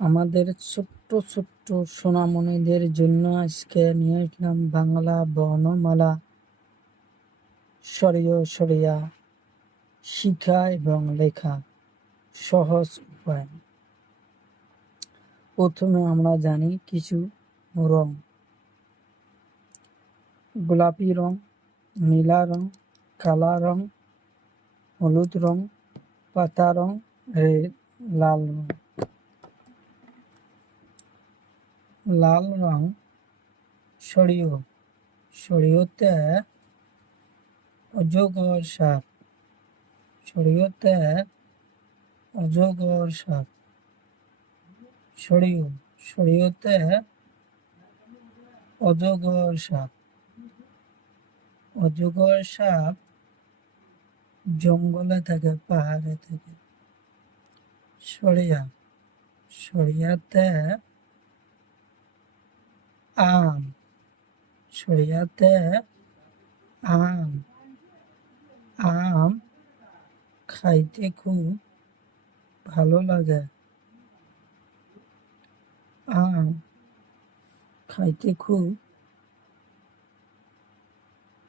আমাদের ছোট্ট ছোট্ট সোনামণিদের জন্য আজকে নিয়ে আসলাম বাংলা বর্ণমালা সরিয় সরিয়া শিখা এবং লেখা সহজ উপায়। প্রথমে আমরা জানি কিছু রং: গোলাপি রং, নীলা রং, কালা রং, হলুদ রং, পাতা রং, লাল রং। লাল রং সরিয়, সরিয়তে অজগর সাপ, সরিয়তে অজগর সাপ। সরিয়, সরিয়তে অজগর সাপ। অজগর সাপ জঙ্গলে থাকে, পাহাড়ে থাকে। সরিয়া, সরিয়াতে আম, সরিয়াতে আম। আম খাইতে খুব ভালো লাগে। আম খাইতে খুব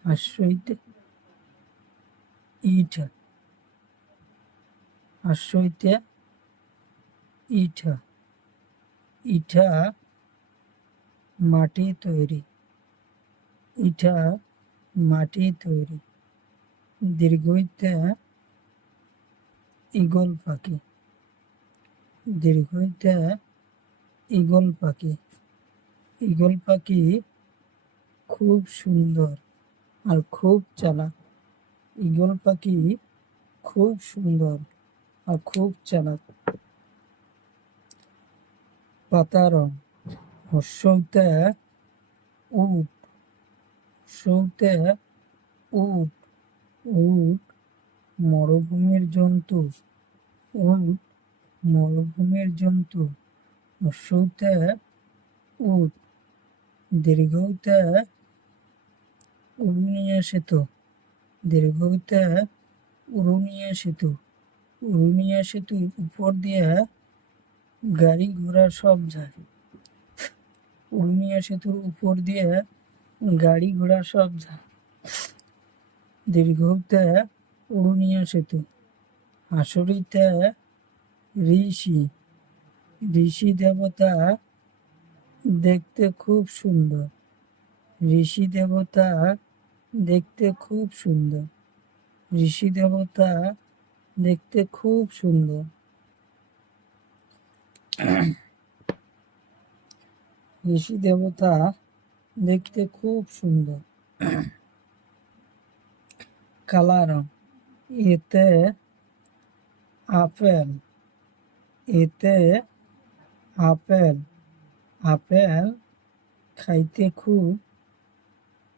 হাস্যইতে ইটা, হাস্যইতে ইটা। ইটা মাটি তৈরি, ইটা মাটি তৈরি। দীর্ঘইতে ঈগল পাখি, দীর্ঘইতে ঈগল পাখি। ঈগল পাখি খুব সুন্দর আর খুব চালাক। ঈগল পাখি খুব সুন্দর আর খুব চালাক। পাতা রং হর্ষৌতে উট, হর্ষৌতে উট। উট মরুভূমির জন্তু, উট মরুভূমির জন্তু। হর্ষৌতে উট। দীর্ঘৌতে উড়ুনিয়া সেতু, দীর্ঘৌতে উড়ুনিয়া সেতু। উড়ুনিয়া সেতুর উপর দিয়ে গাড়ি ঘোড়া সব যায়। উড়ুনিয়া সেতুর উপর দিয়ে গাড়ি ঘোড়া সব যায়। দীর্ঘৌতে উড়ুনিয়া সেতু। হাসুরিতে ঋষি, ঋষি দেবতা দেখতে খুব সুন্দর। ঋষি দেবতা দেখতে খুব সুন্দর। ঋষি দেবতা দেখতে খুব সুন্দর। ঋষি দেবতা দেখতে খুব সুন্দর। কালা রং এতে আপেল, এতে আপেল। আপেল খাইতে খুব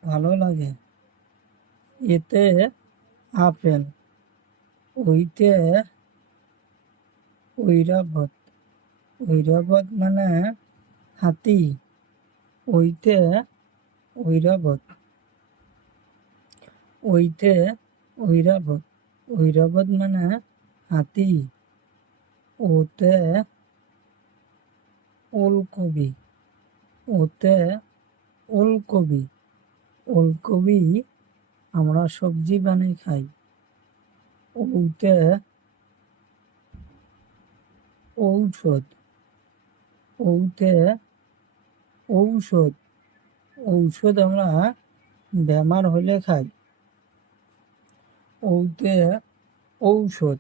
ভালো লাগে। এতে আপেল। ওইতে ঐরাবত, ঐরাবত মানে হাতি। ওইতে ঐরাবত, ওইতে ঐরাবত। ঐরাবত মানে হাতি। ওতে ওলকবি, ওতে ওলকবি। ওলকবি আমরা সবজি বানিয়ে খাই। ওতে ঔষধ, ওতে ঔষধ। ঔষধ আমরা বেমার হলে খাই। ওতে ঔষধ,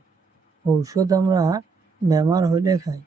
ঔষধ আমরা বেমার হলে খাই।